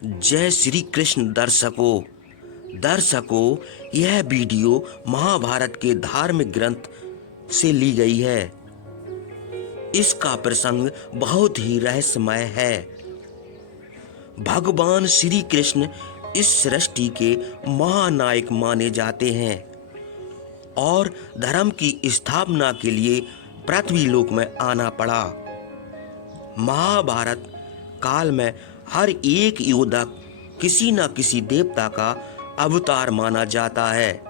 जय श्री कृष्ण दर्शकों, यह वीडियो महाभारत के धार्मिक ग्रंथ से ली गई है। इसका प्रसंग बहुत ही रहस्यमय है। भगवान श्री कृष्ण इस सृष्टि के महानायक माने जाते हैं और धर्म की स्थापना के लिए पृथ्वी लोक में आना पड़ा। महाभारत काल में हर एक योद्धा किसी न किसी देवता का अवतार माना जाता है।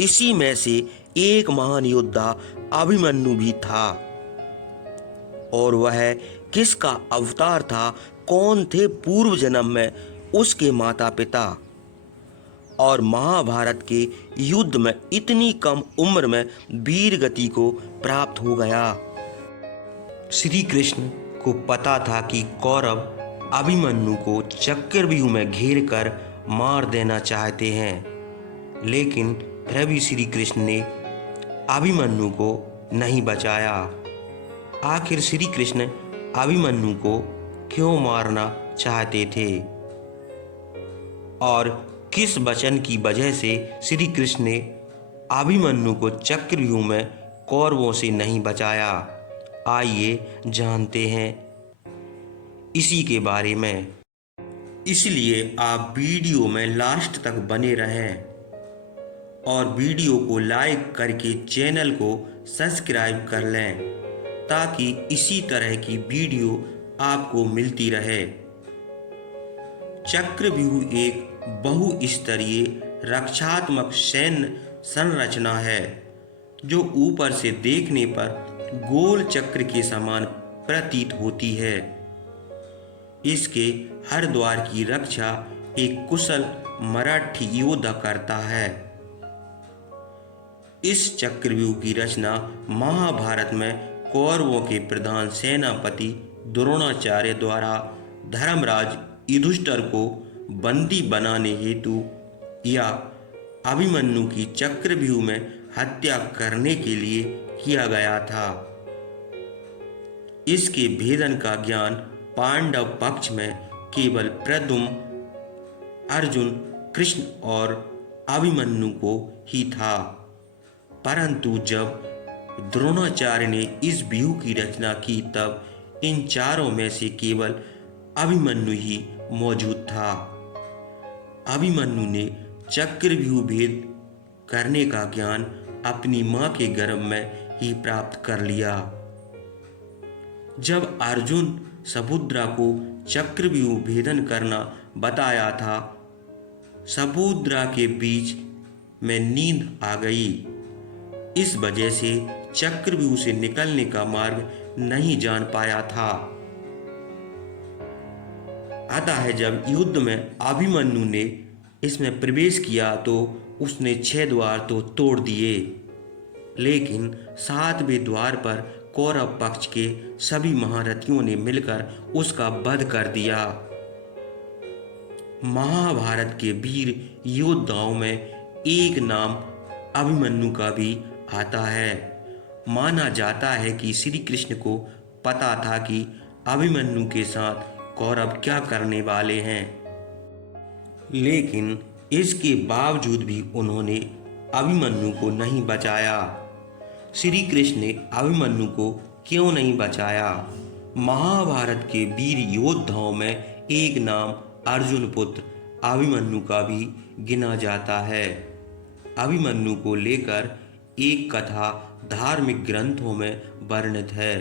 इसी में से एक महान योद्धा अभिमन्यु भी था। और वह किसका अवतार था, कौन थे पूर्व जन्म में उसके माता पिता, और महाभारत के युद्ध में इतनी कम उम्र में वीर गति को प्राप्त हो गया। श्री कृष्ण को पता था कि कौरव अभिमन्यु को चक्रव्यूह में घेर कर मार देना चाहते हैं, लेकिन फिर भी श्री कृष्ण ने अभिमन्यु को नहीं बचाया। आखिर श्री कृष्ण अभिमन्यु को क्यों मारना चाहते थे और किस वचन की वजह से श्री कृष्ण ने अभिमन्यु को चक्रव्यूह में कौरवों से नहीं बचाया? आइए जानते हैं इसी के बारे में। इसलिए आप वीडियो में लास्ट तक बने रहें और वीडियो को लाइक करके चैनल को सब्सक्राइब कर लें, ताकि इसी तरह की वीडियो आपको मिलती रहे। चक्रव्यूह एक बहुस्तरीय रक्षात्मक सैन्य संरचना है, जो ऊपर से देखने पर गोल चक्र के समान प्रतीत होती है। इसके हर द्वार की रक्षा एक कुशल मराठी योद्धा करता है। इस चक्रव्यूह की रचना महाभारत में कौरवों के प्रधान सेनापति द्रोणाचार्य द्वारा धर्मराज युधिष्ठिर को बंदी बनाने हेतु या अभिमन्यु की चक्रव्यूह में हत्या करने के लिए किया गया था। इसके भेदन का ज्ञान पांडव पक्ष में केवल प्रद्युम्न, अर्जुन, कृष्ण और अभिमन्यु को ही था, परंतु जब द्रोणाचार्य ने इस व्यूह की रचना की तब इन चारों में से केवल अभिमन्यु ही मौजूद था। अभिमन्यु ने चक्रव्यूह भेद करने का ज्ञान अपनी मां के गर्भ में ही प्राप्त कर लिया। जब अर्जुन समुद्रा को चक्रव्यूह भेदन करना बताया था, समुद्रा के बीच में नींद आ गई। इस वजह से चक्रव्यूह से निकलने का मार्ग नहीं जान पाया था। अतः जब युद्ध में अभिमन्यु ने इसमें प्रवेश किया तो उसने 6 द्वार तो तोड़ दिए, लेकिन 7वें द्वार पर कौरव पक्ष के सभी महारथियों ने मिलकर उसका वध कर दिया। महाभारत के वीर योद्धाओं में एक नाम अभिमन्यु का भी आता है। माना जाता है कि श्री कृष्ण को पता था कि अभिमन्यु के साथ कौरव क्या करने वाले हैं, लेकिन इसके बावजूद भी उन्होंने अभिमन्यु को नहीं बचाया। श्री कृष्ण ने अभिमन्यु को क्यों नहीं बचाया? महाभारत के वीर योद्धाओं में एक नाम अर्जुन पुत्र अभिमन्यु का भी गिना जाता है। अभिमन्यु को लेकर एक कथा धार्मिक ग्रंथों में वर्णित है।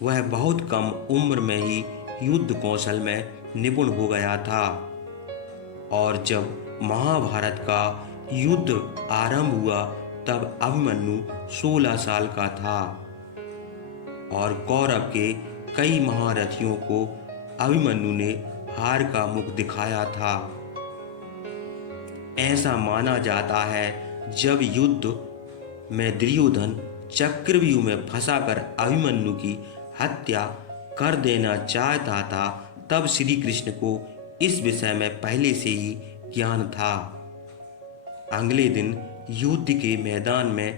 वह बहुत कम उम्र में ही युद्ध कौशल में निपुण हो गया था, और जब महाभारत का युद्ध आरंभ हुआ तब अभिमन्यु 16 साल का था, और कौरव के कई महारथियों को अभिमन्यु ने हार का मुख दिखाया था। ऐसा माना जाता है जब युद्ध में दुर्योधन चक्रव्यूह में फंसाकर अभिमन्यु की हत्या कर देना चाहता था, तब श्री कृष्ण को इस विषय में पहले से ही ज्ञान था। अगले दिन युद्ध के मैदान में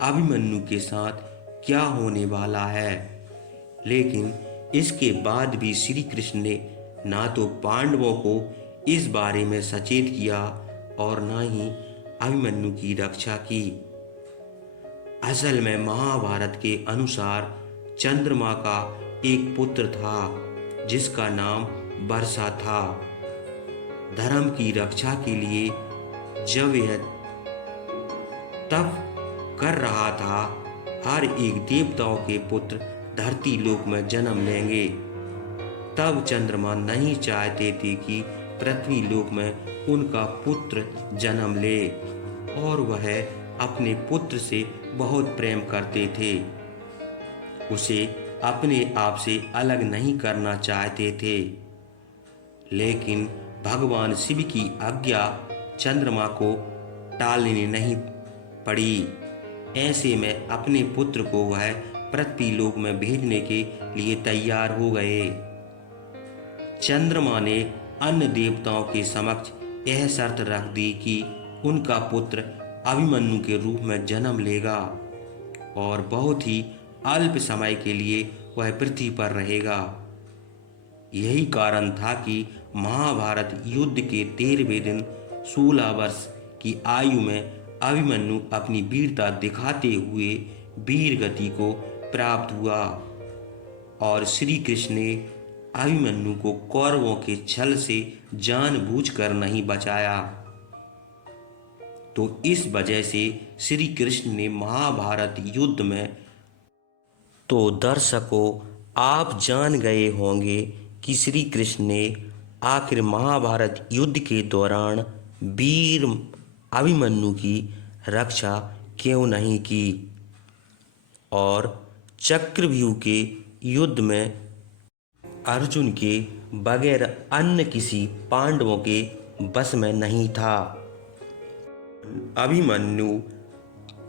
अभिमन्यु के साथ क्या होने वाला है, लेकिन इसके बाद भी श्री कृष्ण ने ना तो पांडवों को इस बारे में सचेत किया और ना ही अभिमन्यु की रक्षा की। असल में महाभारत के अनुसार चंद्रमा का एक पुत्र था जिसका नाम वर्षा था। धर्म की रक्षा के लिए जब यह तप कर रहा था, हर एक देवताओं के पुत्र धरती लोक में जन्म लेंगे। तब चंद्रमा नहीं चाहते थे कि पृथ्वी लोक में उनका पुत्र जन्म ले और वह अपने पुत्र से बहुत प्रेम करते थे। उसे अपने आप से अलग नहीं करना चाहते थे, लेकिन भगवान शिव की आज्ञा चंद्रमा को टालनी नहीं पड़ी। ऐसे में अपने पुत्र को वह पृथ्वी लोक में भेजने के लिए तैयार हो गए। चंद्रमा ने अन्य देवताओं के समक्ष यह शर्त रख दी कि उनका पुत्र अभिमन्यु के रूप में जन्म लेगा और बहुत ही अल्प समय के लिए वह पृथ्वी पर रहेगा। यही कारण था कि महाभारत युद्ध के 13वें दिन 16 वर्ष की आयु में अभिमन्यु अपनी वीरता दिखाते हुए वीर गति को प्राप्त हुआ और श्री कृष्ण ने अभिमन्यु को कौरवों के छल से जानबूझकर नहीं बचाया। तो इस वजह से श्री कृष्ण ने महाभारत युद्ध में, तो दर्शकों आप जान गए होंगे कि श्री कृष्ण ने आखिर महाभारत युद्ध के दौरान वीर अभिमन्यु की रक्षा क्यों नहीं की और चक्रव्यूह के युद्ध में अर्जुन के बगैर अन्य किसी पांडवों के बस में नहीं था। अभिमन्यु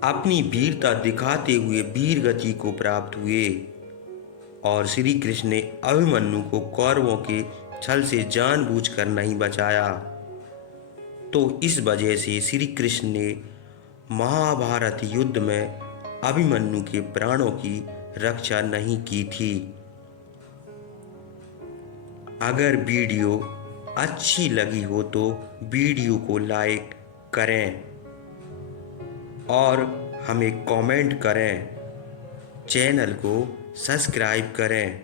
अपनी वीरता दिखाते हुए वीर गति को प्राप्त हुए और श्री कृष्ण ने अभिमन्यु को कौरवों के छल से जानबूझकर नहीं बचाया। तो इस वजह से श्री कृष्ण ने महाभारत युद्ध में अभिमन्यु के प्राणों की रक्षा नहीं की थी। अगर वीडियो अच्छी लगी हो तो वीडियो को लाइक करें और हमें कमेंट करें, चैनल को सब्सक्राइब करें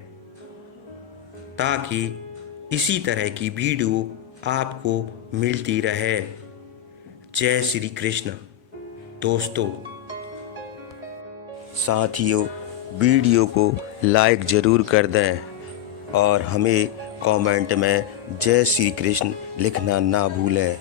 ताकि इसी तरह की वीडियो आपको मिलती रहे। जय श्री कृष्ण। दोस्तों, साथियों, वीडियो को लाइक ज़रूर कर दें और हमें कमेंट में जय श्री कृष्ण लिखना ना भूलें।